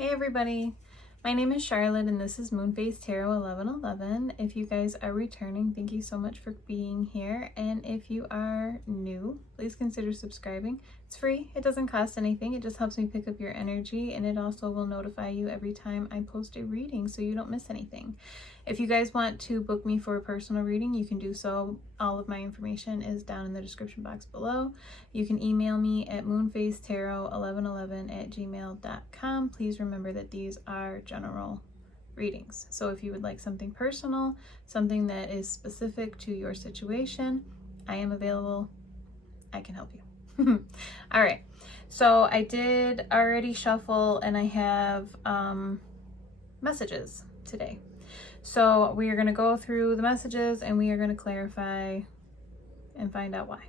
Hey everybody, my name is Charlotte and this is Moonphase Tarot 1111. If you guys are returning, thank you so much for being here. And if you are new, please consider subscribing. It's free, it doesn't cost anything, it just helps me pick up your energy, and it also will notify you every time I post a reading so you don't miss anything. If you guys want to book me for a personal reading, you can do so. All of my information is down in the description box below. You can email me at moonphasetarot1111@gmail.com. Please remember that these are general readings. So if you would like something personal, something that is specific to your situation, I am available. I can help you. All right. So I did already shuffle and I have messages today. So we are going to go through the messages and we are going to clarify and find out why.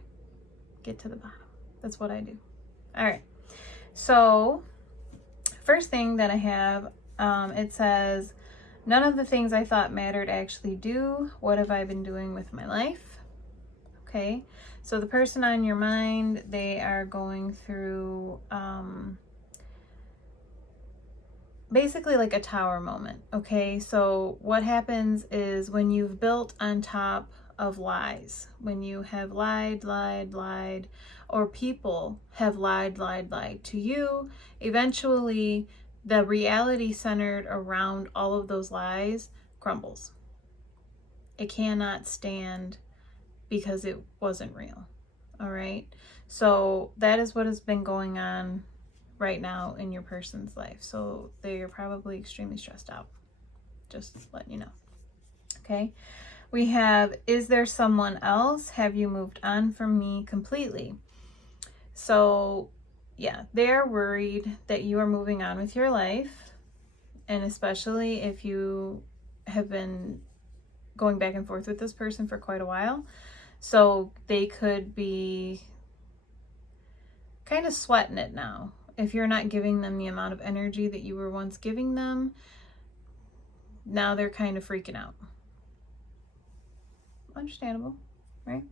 Get to the bottom. That's what I do. All right. So first thing that I have, it says, none of the things I thought mattered actually do. What have I been doing with my life? Okay. So the person on your mind, they are going through, basically like a tower moment. Okay, so what happens is when you've built on top of lies, when you have lied, or people have lied to you, eventually the reality centered around all of those lies crumbles. It cannot stand because it wasn't real. All right, so that is what has been going on right now in your person's life. So they're probably extremely stressed out. Just letting you know. Okay. We have, is there someone else? Have you moved on from me completely? So yeah, they're worried that you are moving on with your life. And especially if you have been going back and forth with this person for quite a while. So they could be kind of sweating it now. If you're not giving them the amount of energy that you were once giving them, now they're kind of freaking out. Understandable, right?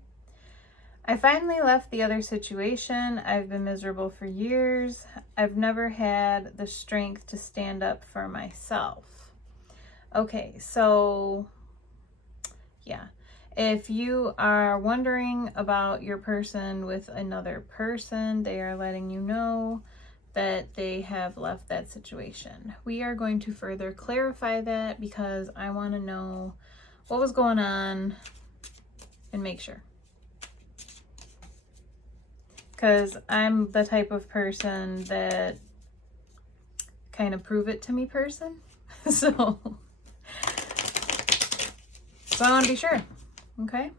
I finally left the other situation. I've been miserable for years. I've never had the strength to stand up for myself. Okay, so yeah. If you are wondering about your person with another person, they are letting you know that they have left that situation. We are going to further clarify that because I want to know what was going on and make sure. Because I'm the type of person that kind of prove it to me person. So I want to be sure. Okay.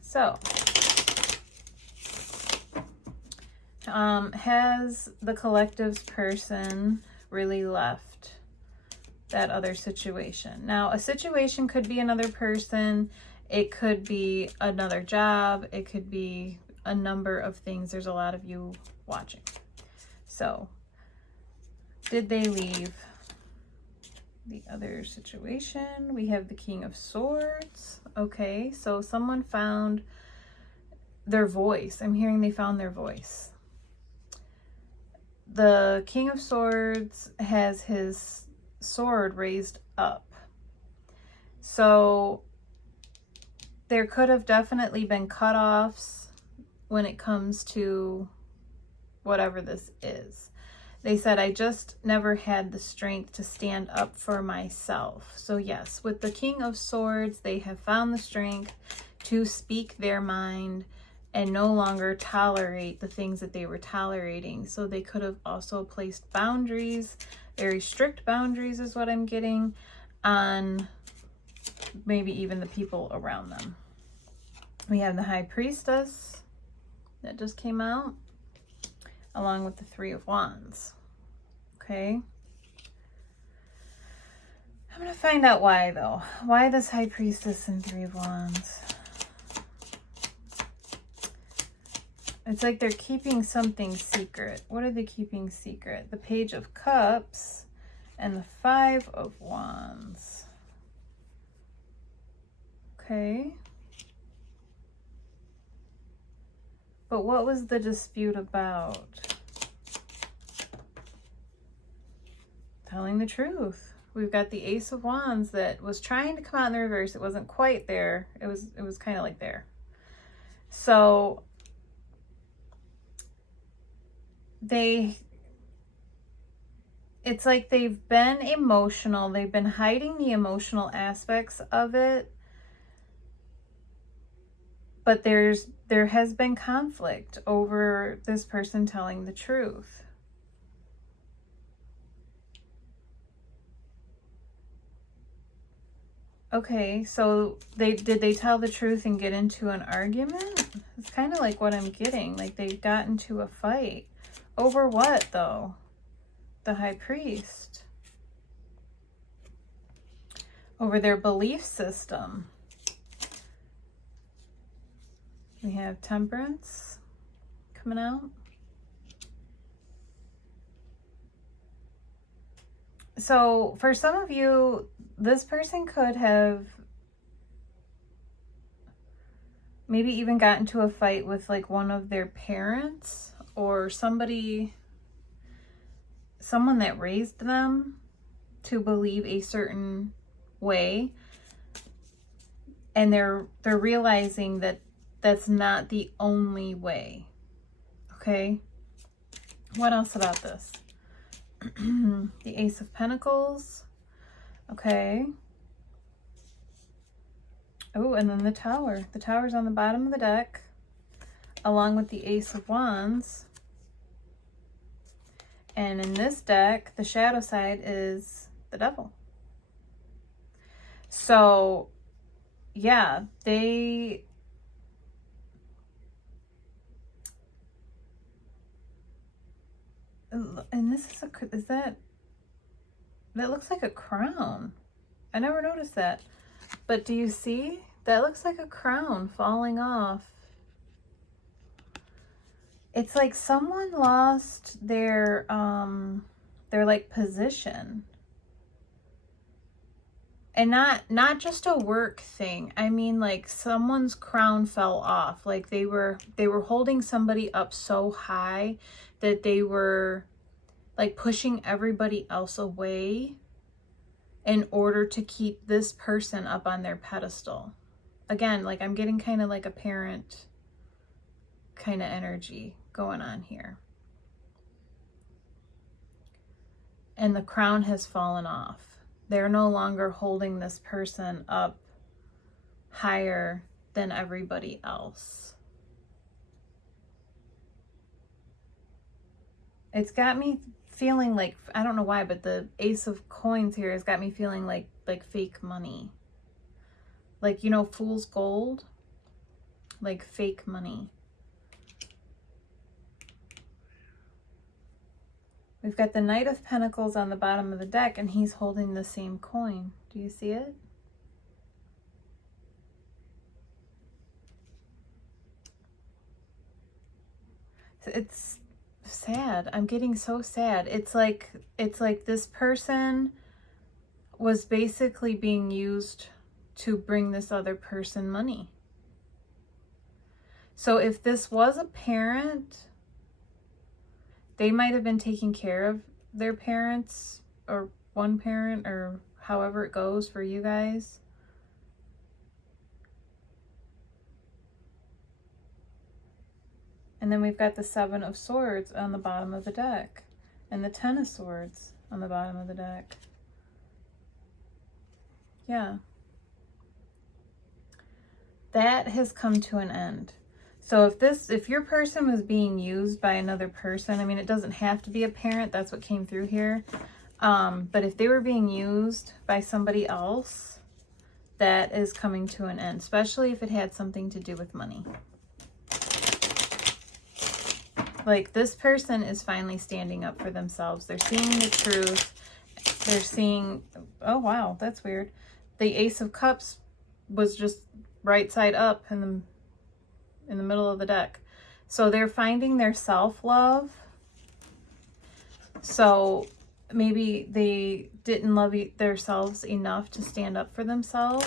So has the collective's person really left that other situation? Now, a situation could be another person. It could be another job. It could be a number of things. There's a lot of you watching. So, did they leave the other situation? We have the King of Swords. Okay, so someone found their voice. I'm hearing they found their voice. The King of Swords has his sword raised up. So there could have definitely been cutoffs when it comes to whatever this is. They said, I just never had the strength to stand up for myself. So yes, with the King of Swords, they have found the strength to speak their mind and no longer tolerate the things that they were tolerating. So they could have also placed boundaries, very strict boundaries is what I'm getting, on maybe even the people around them. We have the High Priestess that just came out, along with the Three of Wands. Okay. I'm going to find out why, though. Why this High Priestess and Three of Wands? It's like they're keeping something secret. What are they keeping secret? The Page of Cups and the Five of Wands. Okay. But what was the dispute about? telling the truth. We've got the Ace of Wands that was trying to come out in the reverse. It wasn't quite there. It was kind of like there. So it's like they've been emotional. They've been hiding the emotional aspects of it. But there has been conflict over this person telling the truth. Okay, so did they tell the truth and get into an argument? It's kind of like what I'm getting. Like they got into a fight. Over what, though? The High Priest. Over their belief system. We have Temperance coming out. So for some of you, this person could have maybe even gotten into a fight with like one of their parents or someone that raised them to believe a certain way. And they're realizing that that's not the only way. Okay? What else about this? The Ace of Pentacles. Okay. Oh, and then the Tower. The Tower's on the bottom of the deck, along with the Ace of Wands. And in this deck, the shadow side is the Devil. So, yeah, and this is that looks like a crown. I never noticed that. But do you see? That looks like a crown falling off. It's like someone lost their like position. And not just a work thing. I mean, like someone's crown fell off. Like they were holding somebody up so high that they were like pushing everybody else away in order to keep this person up on their pedestal. Again, like I'm getting kind of like a parent kind of energy going on here. And the crown has fallen off. They're no longer holding this person up higher than everybody else. It's got me feeling like, I don't know why, but the Ace of Coins here has got me feeling like fake money. Like, you know, fool's gold? Like fake money. We've got the Knight of Pentacles on the bottom of the deck, and he's holding the same coin. Do you see it? It's sad. I'm getting so sad. It's like this person was basically being used to bring this other person money. So if this was a parent, they might have been taking care of their parents or one parent or however it goes for you guys. And then we've got the Seven of Swords on the bottom of the deck and the Ten of Swords on the bottom of the deck. Yeah. That has come to an end. So if your person was being used by another person, I mean, it doesn't have to be a parent. That's what came through here. But if they were being used by somebody else, that is coming to an end, especially if it had something to do with money. Like this person is finally standing up for themselves. They're seeing the truth. They're seeing, oh wow, that's weird. The Ace of Cups was just right side up in the middle of the deck. So they're finding their self-love. So maybe they didn't love themselves enough to stand up for themselves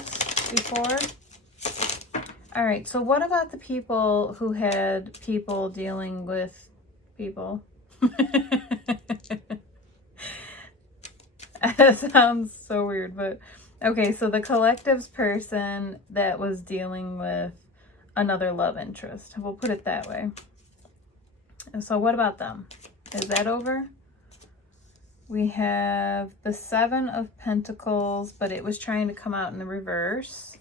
before. All right, so what about the people who had people dealing with people? That sounds so weird, but okay, so the collective's person that was dealing with another love interest. We'll put it that way. And so what about them? Is that over? We have the Seven of Pentacles, but it was trying to come out in the reverse.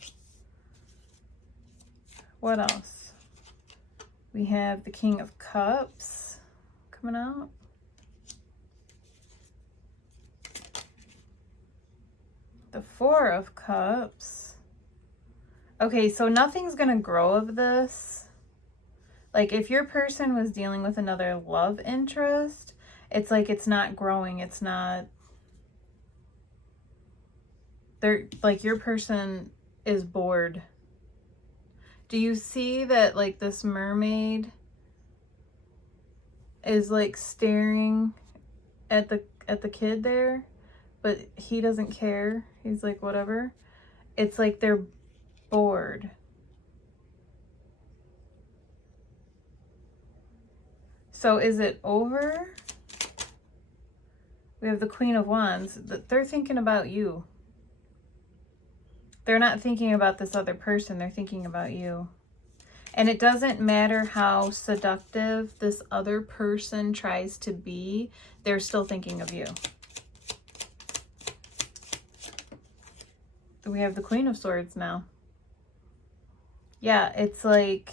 What else? We have the King of Cups coming out. The Four of Cups. Okay, so nothing's going to grow of this. Like, if your person was dealing with another love interest, it's like it's not growing. It's not... They're like, your person is bored. Do you see that, like, this mermaid is, like, staring at the kid there? But he doesn't care. He's like, whatever. It's like they're bored. So is it over? We have the Queen of Wands. They're thinking about you. They're not thinking about this other person. They're thinking about you. And it doesn't matter how seductive this other person tries to be. They're still thinking of you. We have the Queen of Swords now. Yeah, it's like...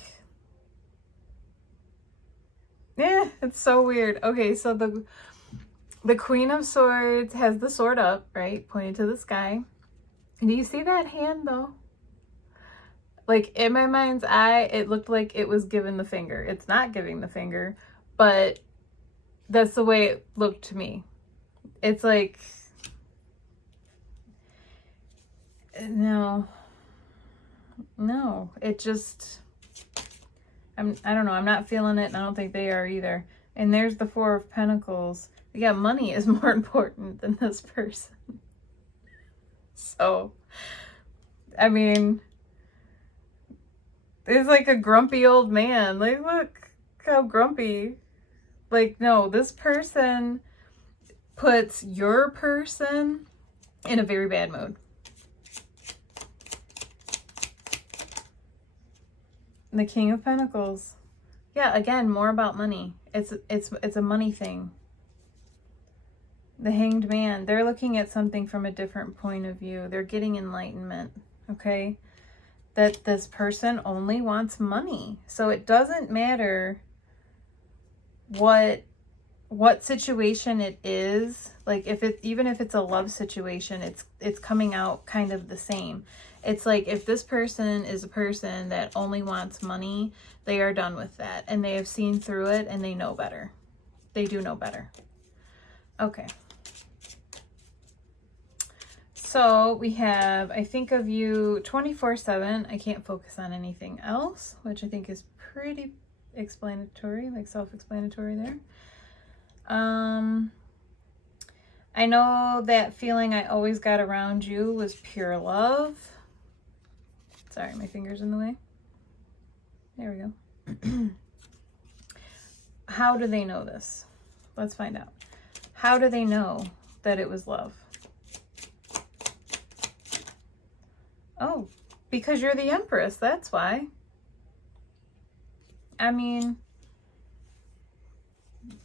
Yeah, it's so weird. Okay, so the Queen of Swords has the sword up, right? Pointing to the sky. Do you see that hand, though? Like, in my mind's eye, it looked like it was giving the finger. It's not giving the finger, but that's the way it looked to me. It's like... No, it just, I don't know. I'm not feeling it, and I don't think they are either. And there's the Four of Pentacles. Yeah, money is more important than this person. So, I mean, it's like a grumpy old man. Like, look how grumpy. Like, no, this person puts your person in a very bad mood. The King of Pentacles. Yeah, again, more about money. It's a money thing. The Hanged Man. They're looking at something from a different point of view. They're getting enlightenment, okay? That this person only wants money. So it doesn't matter what situation it is. Like, even if it's a love situation, it's coming out kind of the same. It's like, if this person is a person that only wants money, they are done with that. And they have seen through it, and they know better. They do know better. Okay. So we have, I think of you 24/7. I can't focus on anything else, which I think is pretty explanatory, like self-explanatory there. I know that feeling I always got around you was pure love. Sorry, my finger's in the way. There we go. How do they know this? Let's find out. How do they know that it was love? Oh, because you're the Empress, that's why. I mean,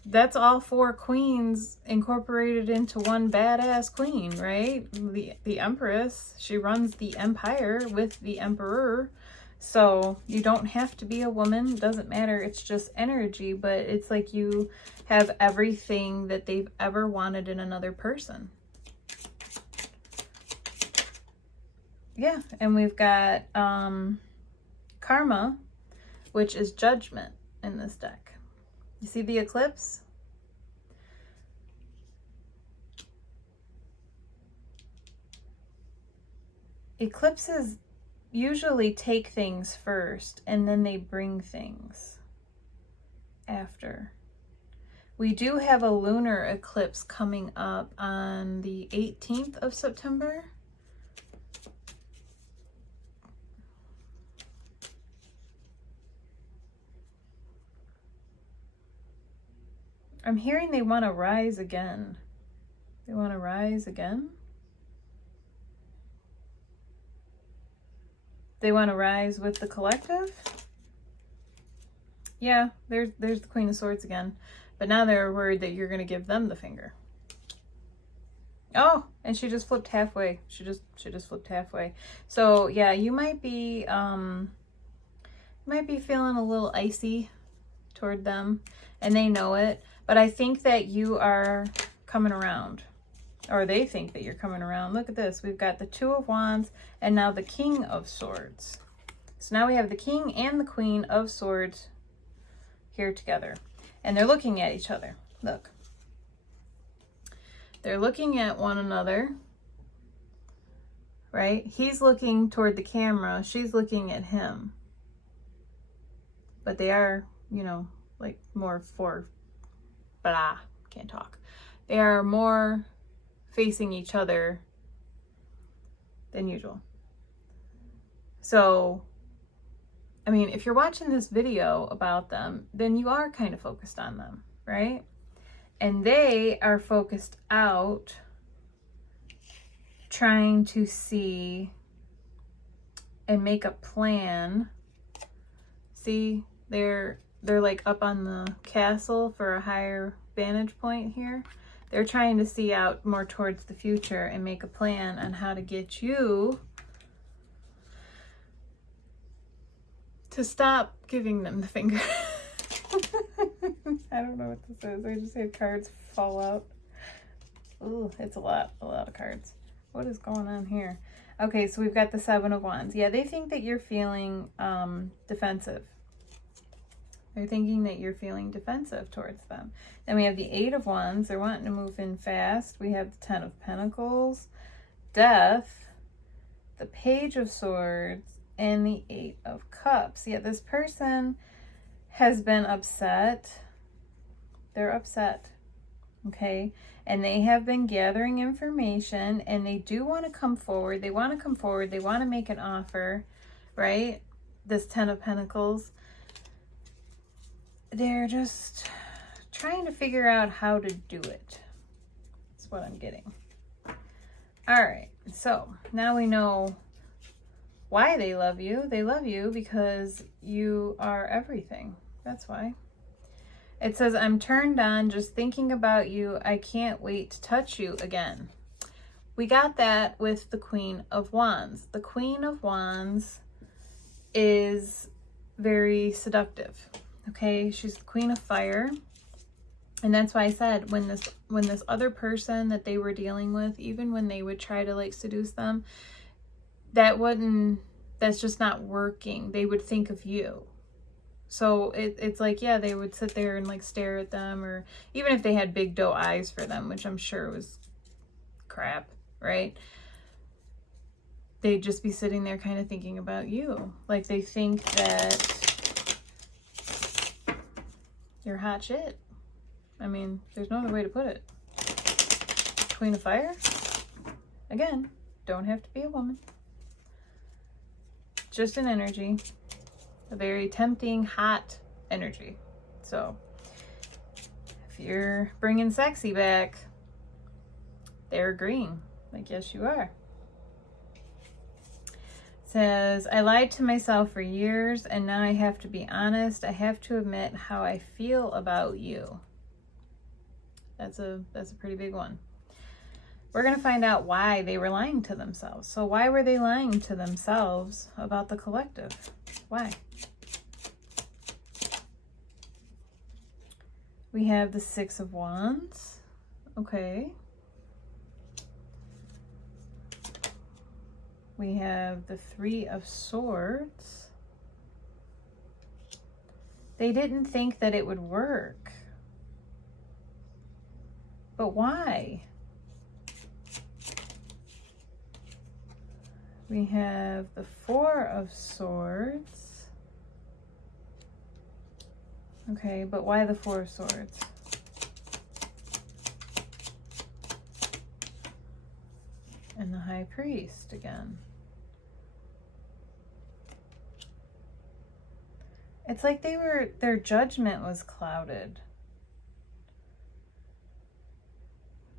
that's all four queens incorporated into one badass queen, right? The Empress, she runs the empire with the Emperor. So you don't have to be a woman, doesn't matter. It's just energy, but it's like you have everything that they've ever wanted in another person. Yeah, and we've got Karma, which is judgment in this deck. You see the eclipse? Eclipses usually take things first, and then they bring things after. We do have a lunar eclipse coming up on the 18th of September. I'm hearing they want to rise again. They want to rise again. They want to rise with the collective. Yeah, there's the Queen of Swords again. But now they're worried that you're going to give them the finger. Oh, and she just flipped halfway. She just flipped halfway. So yeah, you might be feeling a little icy toward them, and they know it. But I think that you are coming around, or they think that you're coming around. Look at this. We've got the Two of Wands and now the King of Swords. So now we have the King and the Queen of Swords here together, and they're looking at each other. Look. They're looking at one another, right? He's looking toward the camera. She's looking at him. But they are, you know, like more can't talk. They are more facing each other than usual. So, I mean, if you're watching this video about them, then you are kind of focused on them, right? And they are focused out trying to see and make a plan. See, they're like up on the castle for a higher vantage point here. They're trying to see out more towards the future and make a plan on how to get you to stop giving them the finger. I don't know what this is. I just had cards fall out. Ooh, it's a lot of cards. What is going on here? Okay, so we've got the Seven of Wands. Yeah, they think that you're feeling defensive. They're thinking that you're feeling defensive towards them. Then we have the Eight of Wands. They're wanting to move in fast. We have the Ten of Pentacles, Death, the Page of Swords, and the Eight of Cups. Yeah, this person has been upset. They're upset, okay? And they have been gathering information, and they do want to come forward. They want to come forward. They want to make an offer, right? This Ten of Pentacles. They're just trying to figure out how to do it. That's what I'm getting. All right, so now we know why they love you. They love you because you are everything. That's why. It says, I'm turned on just thinking about you. I can't wait to touch you again. We got that with the Queen of Wands. The Queen of Wands is very seductive. Okay, she's the Queen of Fire. And that's why I said when this other person that they were dealing with, even when they would try to like seduce them, that's just not working. They would think of you. So it's like, yeah, they would sit there and like stare at them, or even if they had big doe eyes for them, which I'm sure was crap, right? They'd just be sitting there kind of thinking about you. Like they think that you're hot shit. I mean, there's no other way to put it. Queen of Fire, again, don't have to be a woman. Just an energy. A very tempting, hot energy. So, if you're bringing sexy back, they're agreeing. Like, yes, you are. It says, I lied to myself for years, and now I have to be honest. I have to admit how I feel about you. That's a pretty big one. We're going to find out why they were lying to themselves. So why were they lying to themselves about the collective? Why? We have the Six of Wands. Okay. We have the Three of Swords. They didn't think that it would work. But why? We have the Four of Swords. Okay, but why the Four of Swords? And the High Priest again. It's like their judgment was clouded.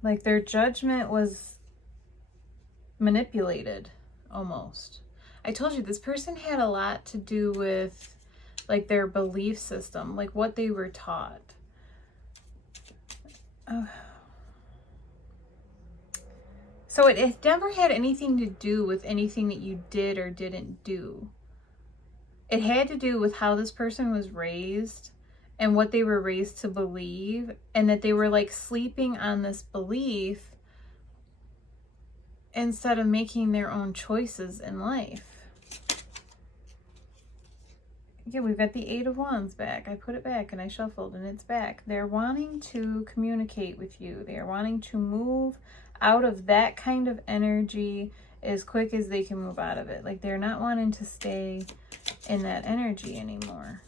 Like their judgment was manipulated almost. I told you this person had a lot to do with like their belief system, like what they were taught. So it never had anything to do with anything that you did or didn't do. It had to do with how this person was raised and what they were raised to believe, and that they were like sleeping on this belief instead of making their own choices in life. Yeah, we've got the Eight of Wands back. I put it back and I shuffled and it's back. They're wanting to communicate with you. They are wanting to move out of that kind of energy as quick as they can move out of it. Like they're not wanting to stay in that energy anymore.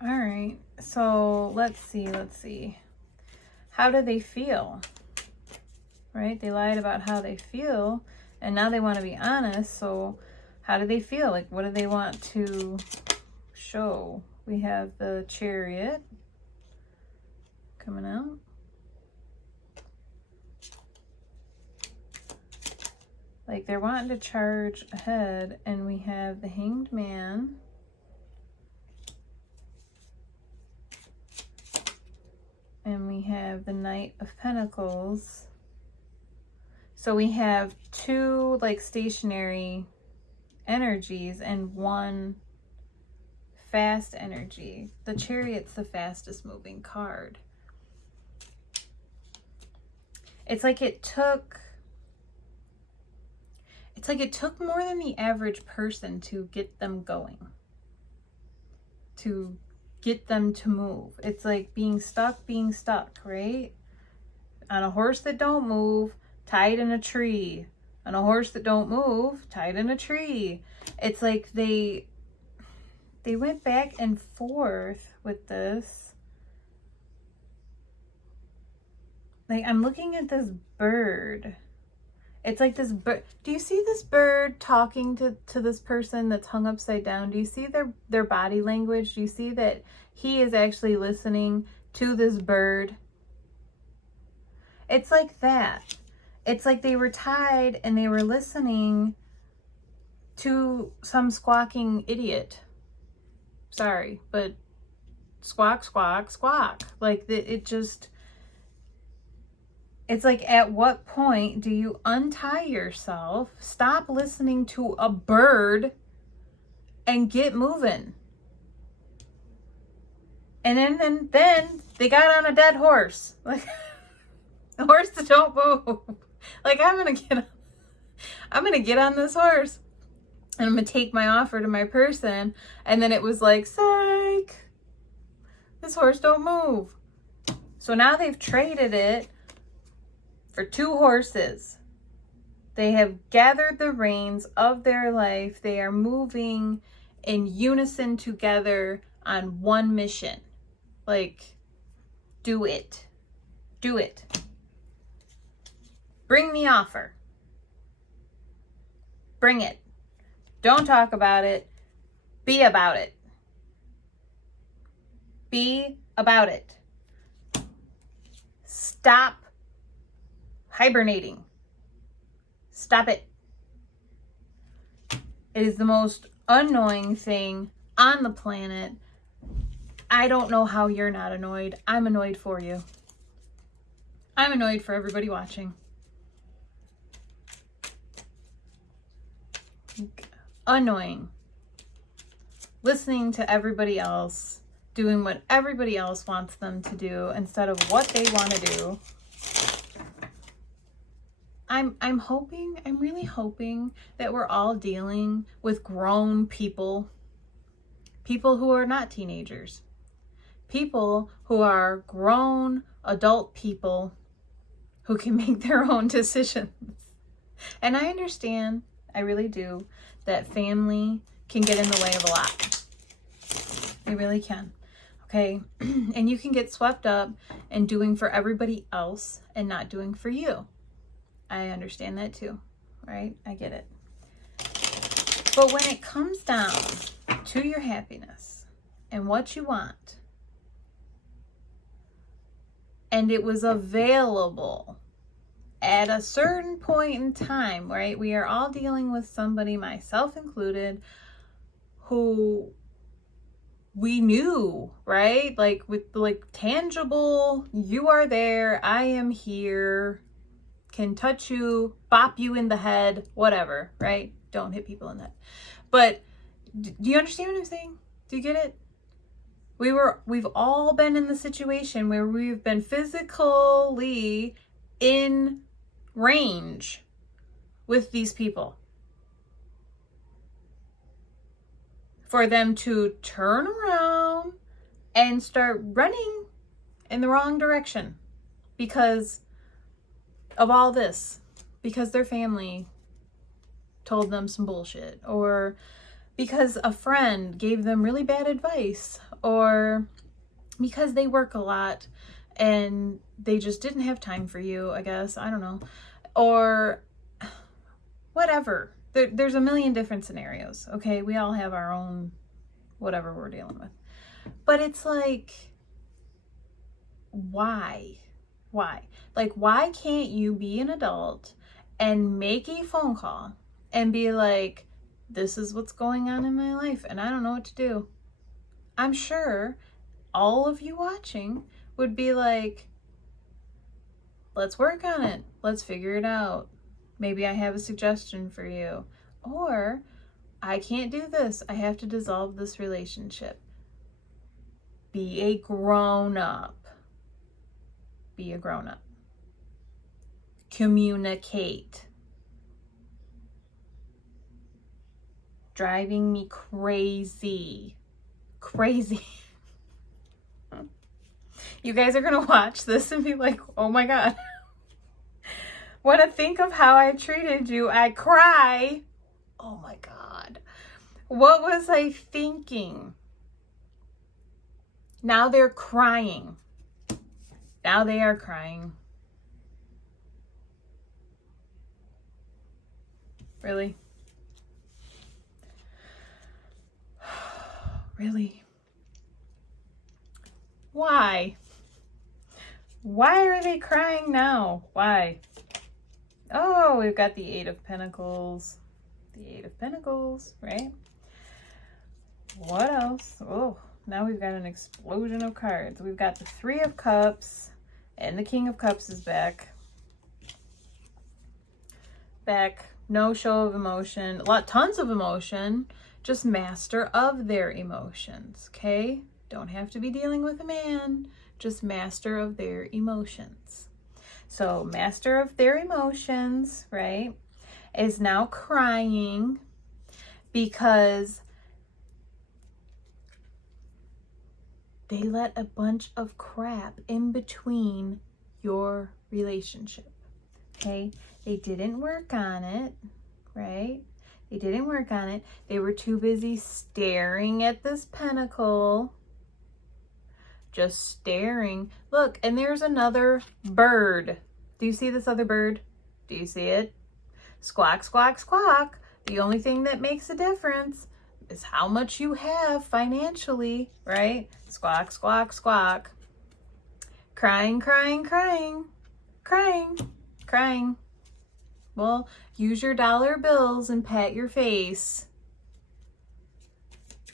All right, so let's see. How do they feel? Right? They lied about how they feel and now they want to be honest. So how do they feel? Like, what do they want to show? We have the Chariot coming out. Like they're wanting to charge ahead, and we have the Hanged Man. And we have the Knight of Pentacles. So we have two like stationary energies and one fast energy. The Chariot's the fastest moving card. It's like it took more than the average person to get them going, to get them to move. It's like being stuck, right? On a horse that don't move, tied in a tree. On a horse that don't move, tied in a tree. It's like they went back and forth with this. Like I'm looking at this bird. It's like this bird. Do you see this bird talking to this person that's hung upside down? Do you see their body language? Do you see that he is actually listening to this bird? It's like that. It's like they were tied and they were listening to some squawking idiot. Sorry, but squawk, squawk, squawk. Like it's like, at what point do you untie yourself, stop listening to a bird, and get moving? And then they got on a dead horse. Like a horse that don't move. Like I'm gonna get on this horse and I'm gonna take my offer to my person. And then it was like, psych, this horse don't move. So now they've traded it for two horses. They have gathered the reins of their life. They are moving in unison together on one mission. Like, do it. Do it. Bring the offer. Bring it. Don't talk about it. Be about it. Be about it. Stop hibernating. Stop it. It is the most annoying thing on the planet. I don't know how you're not annoyed. I'm annoyed for you. I'm annoyed for everybody watching. Annoying. Listening to everybody else, doing what everybody else wants them to do instead of what they want to do. I'm really hoping that we're all dealing with grown people who are not teenagers, people who are grown adult people who can make their own decisions. And I understand, I really do, that family can get in the way of a lot. They really can. Okay? And you can get swept up in doing for everybody else and not doing for you. I understand that too, right? I get it. But when it comes down to your happiness and what you want, and it was available at a certain point in time, right? We are all dealing with somebody, myself included, who we knew, right? Like with like tangible, you are there, I am here, can touch you, bop you in the head, whatever, right? Don't hit people in the head. But do you understand what I'm saying? Do you get it? We've all been in the situation where we've been physically in range with these people. For them to turn around and start running in the wrong direction because of all this, because their family told them some bullshit, or because a friend gave them really bad advice, or because they work a lot and they just didn't have time for you, I guess, I don't know, or whatever. There's a million different scenarios, okay? We all have our own whatever we're dealing with. But it's like, why? Like, why can't you be an adult and make a phone call and be like, this is what's going on in my life and I don't know what to do? I'm sure all of you watching would be like, let's work on it. Let's figure it out. Maybe I have a suggestion for you. Or, I can't do this. I have to dissolve this relationship. Be a grown-up. Be a grown-up. Communicate. Driving me crazy. Crazy. You guys are going to watch this and be like, oh my God. When I think of how I treated you, I cry. Oh my God. What was I thinking? Now they're crying. Now they are crying. Really? Really? Why? Why are they crying now? Why? Oh, we've got the Eight of Pentacles. The Eight of Pentacles, right? What else? Oh, now we've got an explosion of cards. We've got the Three of Cups, and the King of Cups is back. Back. No show of emotion. Tons of emotion. Just master of their emotions, okay? Don't have to be dealing with a man. Just master of their emotions. So, master of their emotions, right, is now crying because they let a bunch of crap in between your relationship, okay? They didn't work on it, right? They didn't work on it. They were too busy staring at this pentacle. Just staring. Look, and there's another bird. Do you see this other bird? Do you see it? Squawk, squawk, squawk. The only thing that makes a difference is how much you have financially, right? Squawk, squawk, squawk. Crying, crying, crying. Crying, crying. Well, use your dollar bills and pat your face.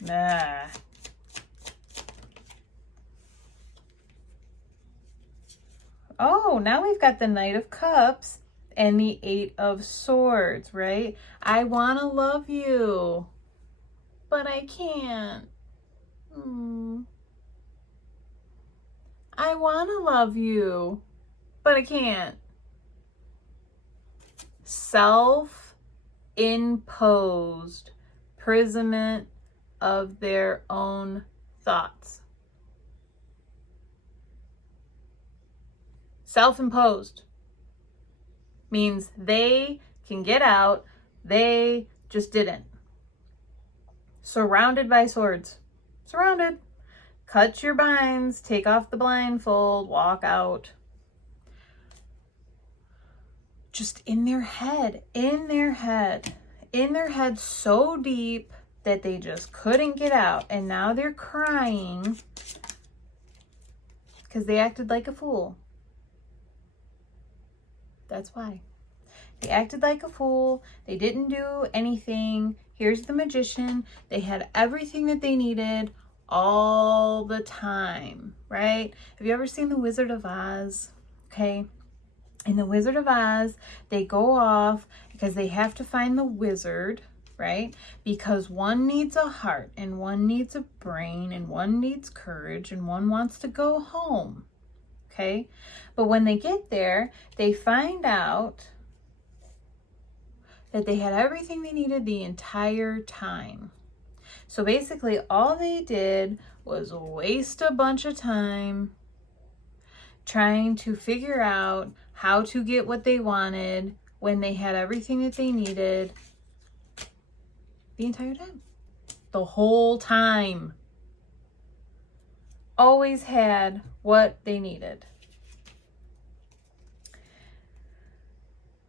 Nah. Oh, now we've got the Knight of Cups and the Eight of Swords, right? I want to love you, but I can't. I want to love you, but I can't. Self-imposed imprisonment of their own thoughts. Self-imposed means they can get out. They just didn't. Surrounded by swords. Surrounded. Cut your binds. Take off the blindfold. Walk out. Just in their head. In their head. In their head so deep that they just couldn't get out. And now they're crying because they acted like a fool. That's why. They acted like a fool. They didn't do anything. Here's the magician. They had everything that they needed all the time, right? Have you ever seen The Wizard of Oz? Okay. In The Wizard of Oz, they go off because they have to find the wizard, right? Because one needs a heart and one needs a brain and one needs courage and one wants to go home, okay? But when they get there, they find out that they had everything they needed the entire time. So basically, all they did was waste a bunch of time trying to figure out how to get what they wanted when they had everything that they needed the entire time. The whole time. Always had what they needed.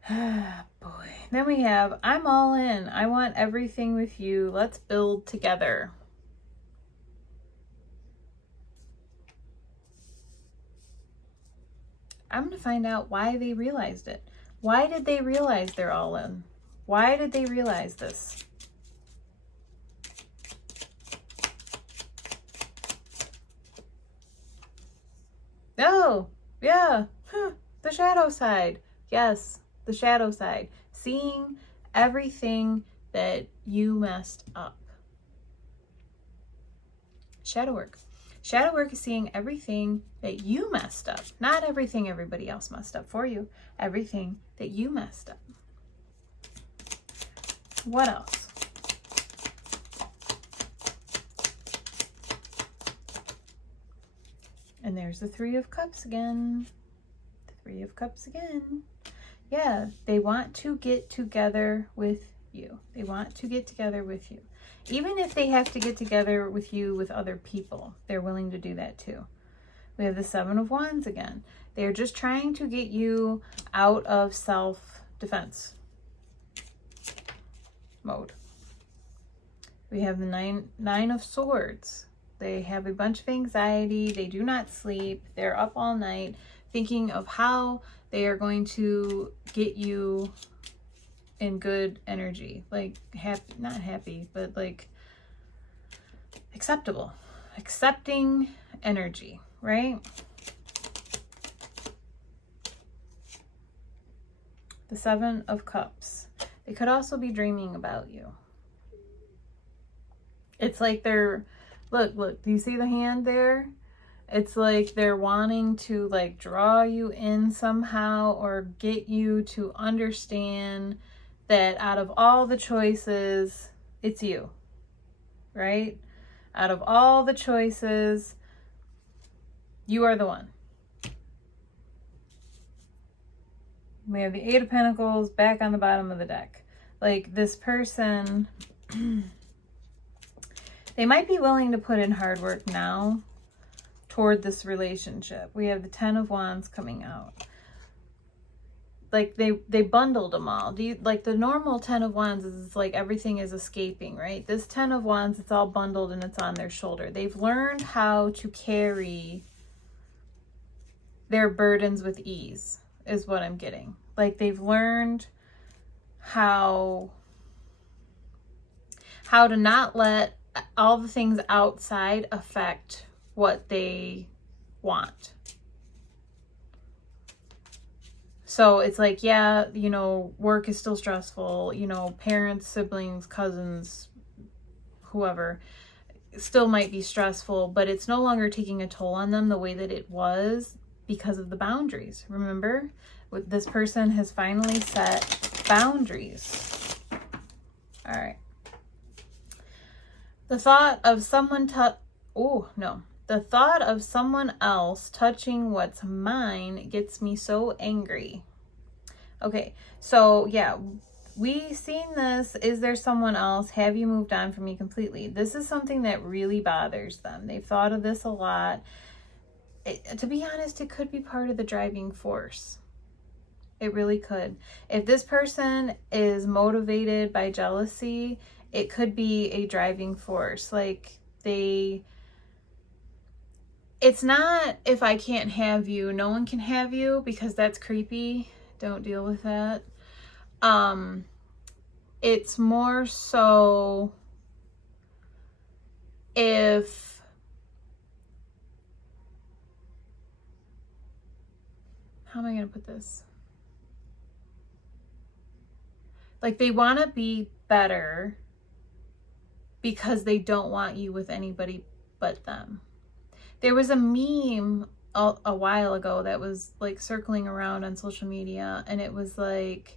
Ah, boy. Then we have, I'm all in. I want everything with you. Let's build together. I'm going to find out why they realized it. Why did they realize they're all in? Why did they realize this? Oh, yeah. The shadow side. Yes, the shadow side. Seeing everything that you messed up. Shadow work. Shadow work is seeing everything that you messed up. Not everything everybody else messed up for you. Everything that you messed up. What else? And there's the Three of Cups again. The Three of Cups again. Yeah, they want to get together with you. They want to get together with you. Even if they have to get together with you with other people, they're willing to do that too. We have the Seven of Wands again. They're just trying to get you out of self-defense mode. We have the Nine of Swords. They have a bunch of anxiety. They do not sleep. They're up all night thinking of how they are going to get you in good energy. Like happy, not happy, but like acceptable. Accepting energy, right? The Seven of Cups. They could also be dreaming about you. It's like they're, look, do you see the hand there? It's like they're wanting to like draw you in somehow or get you to understand that out of all the choices, it's you, right? Out of all the choices, you are the one. We have the Eight of Pentacles back on the bottom of the deck. Like this person, they might be willing to put in hard work now toward this relationship. We have the Ten of Wands coming out. Like they bundled them all. Do you like the normal Ten of Wands is like everything is escaping, right? This Ten of Wands, it's all bundled and it's on their shoulder. They've learned how to carry their burdens with ease, is what I'm getting. Like they've learned how to not let all the things outside affect what they want. So it's like, yeah, you know, work is still stressful, you know, parents, siblings, cousins, whoever, still might be stressful, but it's no longer taking a toll on them the way that it was because of the boundaries. Remember, this person has finally set boundaries. All right. The thought of someone the thought of someone else touching what's mine gets me so angry. Okay, so yeah, we seen this. Is there someone else? Have you moved on from me completely? This is something that really bothers them. They've thought of this a lot. To be honest, it could be part of the driving force. It really could. If this person is motivated by jealousy, it could be a driving force. Like it's not if I can't have you, no one can have you, because that's creepy. Don't deal with that. It's more so if how am I going to put this? Like they want to be better because they don't want you with anybody but them. There was a meme a while ago that was like circling around on social media, and it was like,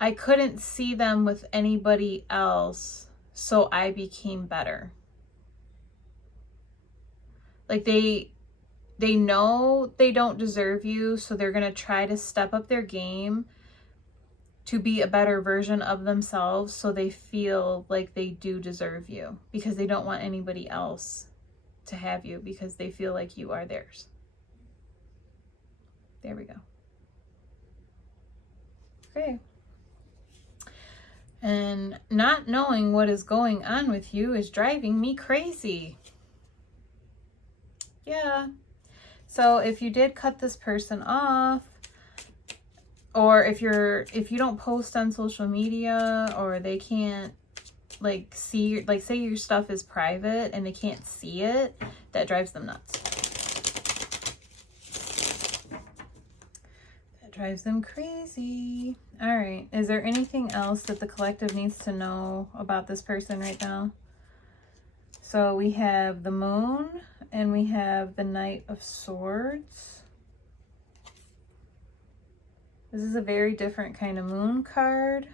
I couldn't see them with anybody else, so I became better. Like they know they don't deserve you, so they're going to try to step up their game to be a better version of themselves, so they feel like they do deserve you, because they don't want anybody else to have you, because they feel like you are theirs. There we go. Okay. And not knowing what is going on with you is driving me crazy. Yeah. So if you did cut this person off, or if you don't post on social media, or they can't like see, like say your stuff is private and they can't see it, that drives them nuts. That drives them crazy. All right. Is there anything else that the collective needs to know about this person right now? So we have the Moon and we have the Knight of Swords. This is a very different kind of moon card.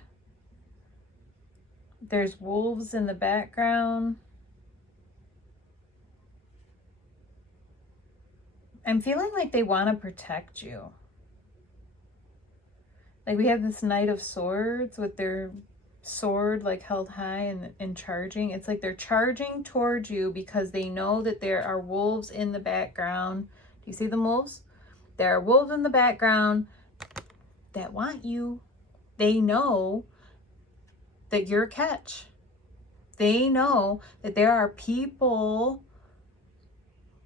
There's wolves in the background. I'm feeling like they want to protect you. Like we have this Knight of Swords with their sword like held high and charging. It's like they're charging towards you because they know that there are wolves in the background. Do you see the wolves? There are wolves in the background that want you. They know that you're a catch. They know that there are people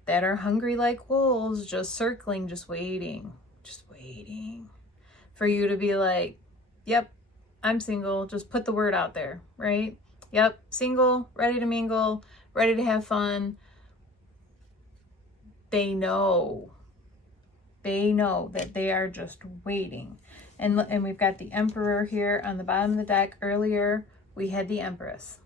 that are hungry like wolves, just circling, just waiting for you to be like, yep, I'm single. Just put the word out there, right? Yep, single, ready to mingle, ready to have fun. They know that they are just waiting. And we've got the Emperor here on the bottom of the deck. Earlier, we had the Empress.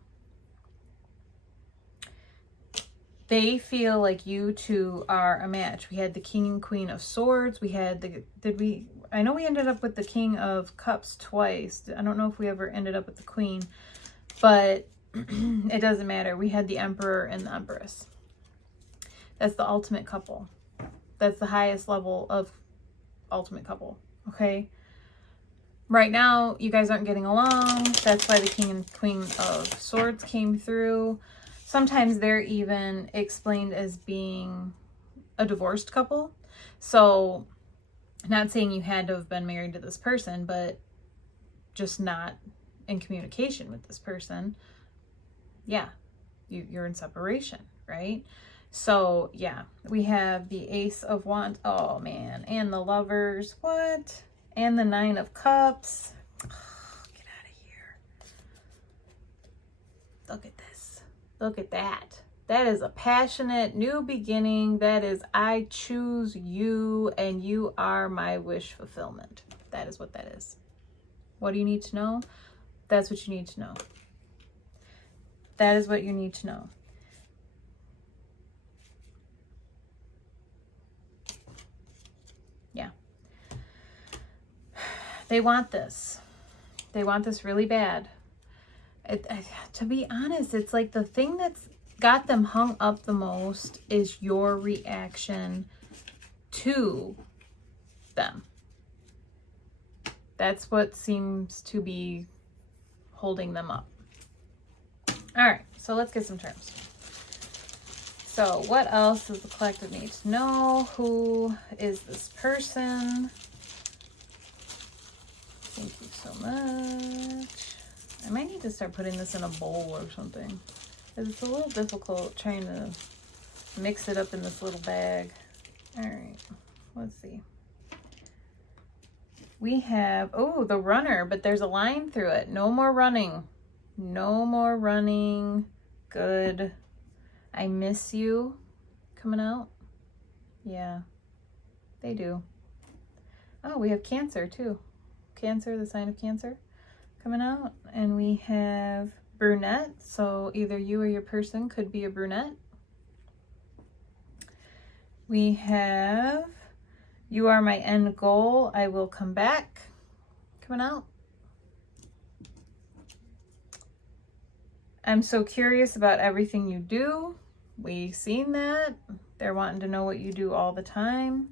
They feel like you two are a match. We had the King and Queen of Swords. We had I know we ended up with the King of Cups twice. I don't know if we ever ended up with the Queen, but it doesn't matter. We had the Emperor and the Empress. That's the ultimate couple. That's the highest level of ultimate couple, okay? Right now, you guys aren't getting along. That's why the King and Queen of Swords came through. Sometimes they're even explained as being a divorced couple. So, not saying you had to have been married to this person, but just not in communication with this person. Yeah, you're in separation, right? So, yeah, we have the Ace of Wands. Oh, man. And the Lovers. What? And the Nine of Cups. Oh, get out of here. Look at this. Look at that. That is a passionate new beginning. That is, I choose you and you are my wish fulfillment. That is what that is. What do you need to know? That's what you need to know. That is what you need to know. Yeah. They want this. They want this really bad. To be honest, it's like the thing that's got them hung up the most is your reaction to them. That's what seems to be holding them up. All right, so let's get some terms. So what else does the collective need to know? Who is this person? Thank you so much. I might need to start putting this in a bowl or something, because it's a little difficult trying to mix it up in this little bag. All right, let's see. We have, oh, the runner, but there's a line through it. No more running. No more running. Good. I miss you. Coming out. Yeah, they do. Oh, we have Cancer too. Cancer, the sign of Cancer coming out. And we have brunette. So either you or your person could be a brunette. We have you are my end goal. I will come back. Coming out. I'm so curious about everything you do. We've seen that. They're wanting to know what you do all the time.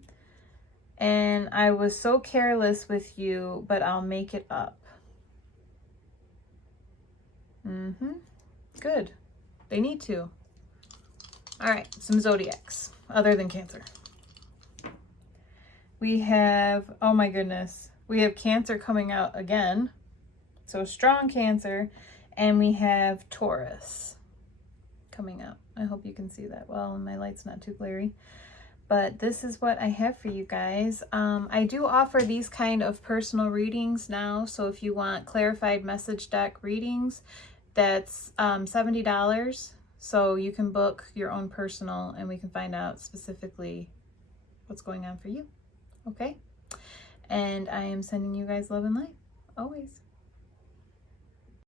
And I was so careless with you, but I'll make it up. Good. They need to. All right, some zodiacs other than Cancer. We have, oh my goodness, we have Cancer coming out again. So strong Cancer. And we have Taurus coming out. I hope you can see that well. My light's not too glary. But this is what I have for you guys. I do offer these kind of personal readings now. So if you want clarified message deck readings, that's $70. So you can book your own personal and we can find out specifically what's going on for you. Okay? And I am sending you guys love and light, always.